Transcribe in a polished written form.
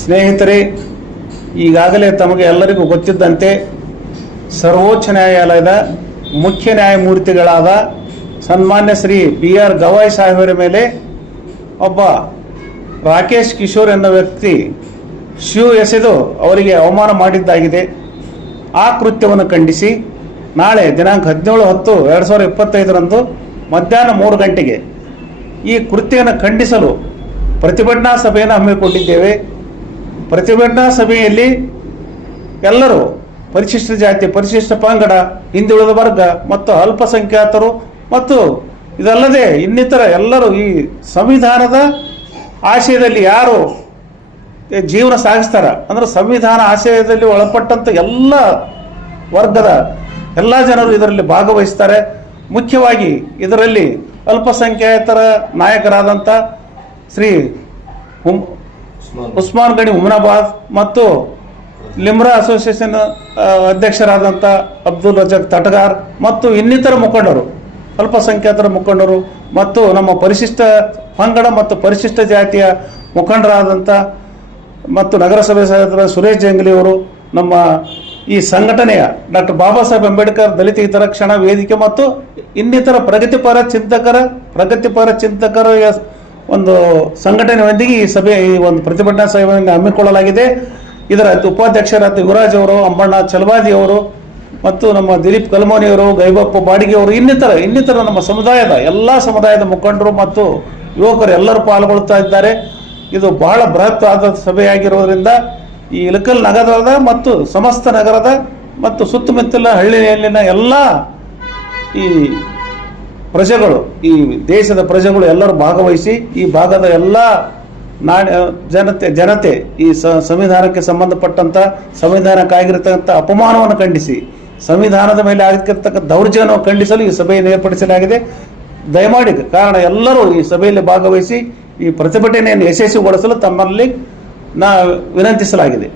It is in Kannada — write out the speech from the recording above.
ಸ್ನೇಹಿತರೆ, ಈಗಾಗಲೇ ತಮಗೆ ಎಲ್ಲರಿಗೂ ಗೊತ್ತಿದ್ದಂತೆ ಸರ್ವೋಚ್ಚ ನ್ಯಾಯಾಲಯದ ಮುಖ್ಯ ನ್ಯಾಯಮೂರ್ತಿಗಳಾದ ಸನ್ಮಾನ್ಯ ಶ್ರೀ BR ಗವಾಯ್ ಸಾಹೇಬರ ಮೇಲೆ ಒಬ್ಬ ರಾಕೇಶ್ ಕಿಶೋರ್ ಎನ್ನುವ ವ್ಯಕ್ತಿ ಶೂ ಎಸೆದು ಅವರಿಗೆ ಅವಮಾನ ಮಾಡಿದ್ದಾಗಿದೆ. ಆ ಕೃತ್ಯವನ್ನು ಖಂಡಿಸಿ ನಾಳೆ ದಿನಾಂಕ 17/10/2025 ಮಧ್ಯಾಹ್ನ 3 ಗಂಟೆಗೆ ಈ ಕೃತ್ಯವನ್ನು ಖಂಡಿಸಲು ಪ್ರತಿಭಟನಾ ಸಭೆಯನ್ನು ಹಮ್ಮಿಕೊಂಡಿದ್ದೇವೆ. ಪ್ರತಿಭಟನಾ ಸಭೆಯಲ್ಲಿ ಎಲ್ಲರೂ ಪರಿಶಿಷ್ಟ ಜಾತಿ, ಪರಿಶಿಷ್ಟ ಪಂಗಡ, ಹಿಂದುಳಿದ ವರ್ಗ ಮತ್ತು ಅಲ್ಪಸಂಖ್ಯಾತರು ಮತ್ತು ಇದಲ್ಲದೆ ಇನ್ನಿತರ ಎಲ್ಲರೂ ಈ ಸಂವಿಧಾನದ ಆಶಯದಲ್ಲಿ ಯಾರು ಜೀವನ ಸಾಗಿಸ್ತಾರ ಅಂದ್ರೆ ಸಂವಿಧಾನ ಆಶಯದಲ್ಲಿ ಒಳಪಟ್ಟಂಥ ಎಲ್ಲ ವರ್ಗದ ಎಲ್ಲ ಜನರು ಇದರಲ್ಲಿ ಭಾಗವಹಿಸ್ತಾರೆ. ಮುಖ್ಯವಾಗಿ ಇದರಲ್ಲಿ ಅಲ್ಪಸಂಖ್ಯಾತರ ನಾಯಕರಾದಂಥ ಶ್ರೀ ಉಸ್ಮಾನ್ ಗಣಿ ಹುಮನಾಬಾದ್ ಮತ್ತು ಲಿಮ್ರಾ ಅಸೋಸಿಯೇಷನ್ ಅಧ್ಯಕ್ಷರಾದಂಥ ಅಬ್ದುಲ್ ರಜಾಕ್ ತಟಗಾರ್ ಮತ್ತು ಇನ್ನಿತರ ಮುಖಂಡರು, ಅಲ್ಪಸಂಖ್ಯಾತರ ಮುಖಂಡರು ಮತ್ತು ನಮ್ಮ ಪರಿಶಿಷ್ಟ ಪಂಗಡ ಮತ್ತು ಪರಿಶಿಷ್ಟ ಜಾತಿಯ ಮುಖಂಡರಾದಂಥ ಮತ್ತು ನಗರಸಭೆ ಸದಸ್ಯರ ಸುರೇಶ್ ಜಂಗ್ಲಿ ಅವರು, ನಮ್ಮ ಈ ಸಂಘಟನೆಯ ಡಾಕ್ಟರ್ ಬಾಬಾ ಸಾಹೇಬ್ ಅಂಬೇಡ್ಕರ್ ದಲಿತ ಹಿತರಕ್ಷಣಾ ವೇದಿಕೆ ಮತ್ತು ಇನ್ನಿತರ ಪ್ರಗತಿಪರ ಚಿಂತಕರ ಒಂದು ಸಂಘಟನೆಯೊಂದಿಗೆ ಈ ಒಂದು ಪ್ರತಿಭಟನಾ ಸಭೆಯನ್ನು ಹಮ್ಮಿಕೊಳ್ಳಲಾಗಿದೆ. ಇದರ ಉಪಾಧ್ಯಕ್ಷರಾದ ಯುವರಾಜ್ ಅವರು, ಅಂಬಣ್ಣ ಚಲವಾದಿ ಅವರು ಮತ್ತು ನಮ್ಮ ದಿಲೀಪ್ ಕಲ್ಮೋನಿಯವರು, ಗೈಬಪ್ಪ ಬಾಡಿಗೆ ಅವರು, ಇನ್ನಿತರ ನಮ್ಮ ಎಲ್ಲ ಸಮುದಾಯದ ಮುಖಂಡರು ಮತ್ತು ಯುವಕರು ಎಲ್ಲರೂ ಪಾಲ್ಗೊಳ್ತಾ ಇದ್ದಾರೆ. ಇದು ಬಹಳ ಬೃಹತ್ ಆದ ಸಭೆಯಾಗಿರೋದ್ರಿಂದ ಈ ಇಳಕಲ್ ನಗರದ ಮತ್ತು ಸಮಸ್ತ ನಗರದ ಮತ್ತು ಸುತ್ತಮುತ್ತಲ ಹಳ್ಳಿಯಲ್ಲಿನ ಎಲ್ಲ ಈ ಪ್ರಜೆಗಳು, ಈ ದೇಶದ ಪ್ರಜೆಗಳು ಎಲ್ಲರೂ ಭಾಗವಹಿಸಿ ಈ ಭಾಗದ ಎಲ್ಲ ಜನತೆ ಈ ಸಂವಿಧಾನಕ್ಕೆ ಸಂಬಂಧಪಟ್ಟಂತ ಸಂವಿಧಾನಕ್ಕಾಗಿರತಕ್ಕಂಥ ಅಪಮಾನವನ್ನು ಖಂಡಿಸಿ ಸಂವಿಧಾನದ ಮೇಲೆ ಆಗಿರ್ತಕ್ಕಂಥ ದೌರ್ಜನ್ಯವನ್ನು ಖಂಡಿಸಲು ಈ ಸಭೆಯನ್ನು ಏರ್ಪಡಿಸಲಾಗಿದೆ. ದಯಮಾಡಿ ಕಾರಣ ಎಲ್ಲರೂ ಈ ಸಭೆಯಲ್ಲಿ ಭಾಗವಹಿಸಿ ಈ ಪ್ರತಿಭಟನೆಯನ್ನು ಯಶಸ್ವಿಗೊಳಿಸಲು ತಮ್ಮಲ್ಲಿ ವಿನಂತಿಸಲಾಗಿದೆ.